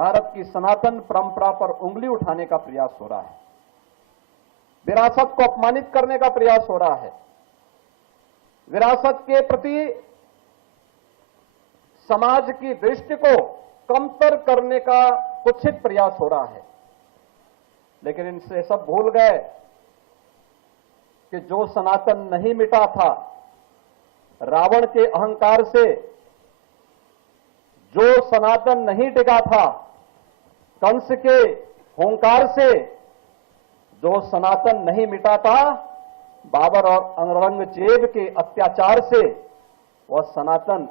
भारत की सनातन परंपरा पर उंगली उठाने का प्रयास हो रहा है, विरासत को अपमानित करने का प्रयास हो रहा है, विरासत के प्रति समाज की दृष्टि को कमतर करने का कुत्सित प्रयास हो रहा है। लेकिन इनसे सब भूल गए कि जो सनातन नहीं मिटा था, रावण के अहंकार से जो सनातन नहीं टिका था, कंस के हुंकार से जो सनातन नहीं मिटा था, बाबर और औरंगजेब के अत्याचार से वह सनातन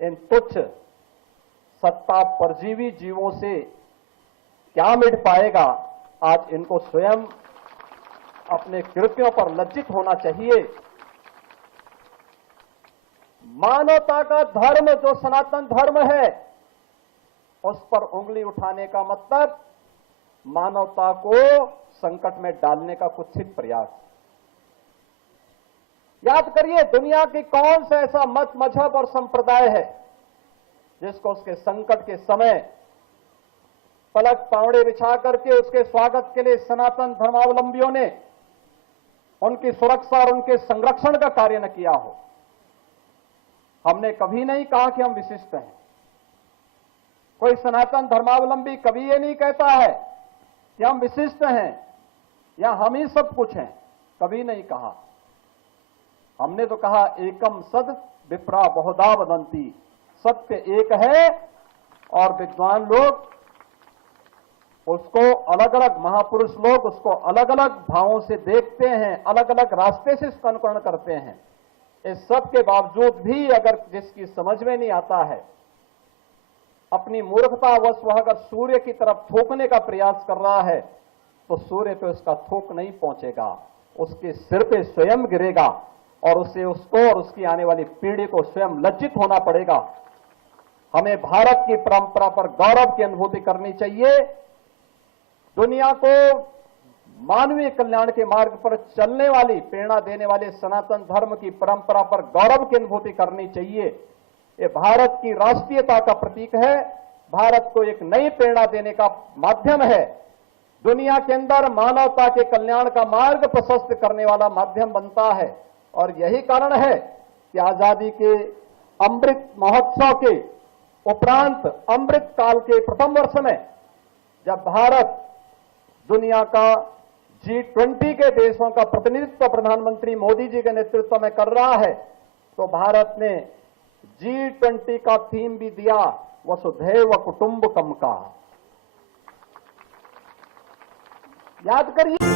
इन तुच्छ सत्ता परजीवी जीवों से क्या मिट पाएगा। आज इनको स्वयं अपने कृत्यों पर लज्जित होना चाहिए। मानवता का धर्म जो सनातन धर्म है, उस पर उंगली उठाने का मतलब मानवता को संकट में डालने का कुत्सित प्रयास। याद करिए, दुनिया की कौन सा ऐसा मत, मजहब और संप्रदाय है जिसको उसके संकट के समय पलक पावड़े बिछा करके उसके स्वागत के लिए सनातन धर्मावलंबियों ने उनकी सुरक्षा और उनके संरक्षण का कार्य न किया हो। हमने कभी नहीं कहा कि हम विशिष्ट हैं। कोई सनातन धर्मावलंबी कभी ये नहीं कहता है कि हम विशिष्ट हैं या हम ही सब कुछ हैं, कभी नहीं कहा। हमने तो कहा एकम सद विप्रा बहुधा वदंती, सत्य एक है और विद्वान लोग उसको अलग अलग, महापुरुष लोग उसको अलग अलग भावों से देखते हैं, अलग अलग रास्ते से इसका अनुकरण करते हैं। इस सब के बावजूद भी अगर जिसकी समझ में नहीं आता है, अपनी मूर्खतावश वह अगर सूर्य की तरफ थूकने का प्रयास कर रहा है, तो सूर्य पे उसका थूक नहीं पहुंचेगा, उसके सिर पे स्वयं गिरेगा और उसे, उसको और उसकी आने वाली पीढ़ी को स्वयं लज्जित होना पड़ेगा। हमें भारत की परंपरा पर गौरव की अनुभूति करनी चाहिए। दुनिया को मानवीय कल्याण के मार्ग पर चलने वाली, प्रेरणा देने वाले सनातन धर्म की परंपरा पर गौरव की अनुभूति करनी चाहिए। ये भारत की राष्ट्रीयता का प्रतीक है, भारत को एक नई प्रेरणा देने का माध्यम है, दुनिया के अंदर मानवता के कल्याण का मार्ग प्रशस्त करने वाला माध्यम बनता है। और यही कारण है कि आजादी के अमृत महोत्सव के उपरांत अमृत काल के प्रथम वर्ष में जब भारत दुनिया का G20 के देशों का प्रतिनिधित्व प्रधानमंत्री मोदी जी के नेतृत्व में कर रहा है, तो भारत ने G20 का थीम भी दिया वसुधैव कुटुंबकम का। याद करिए।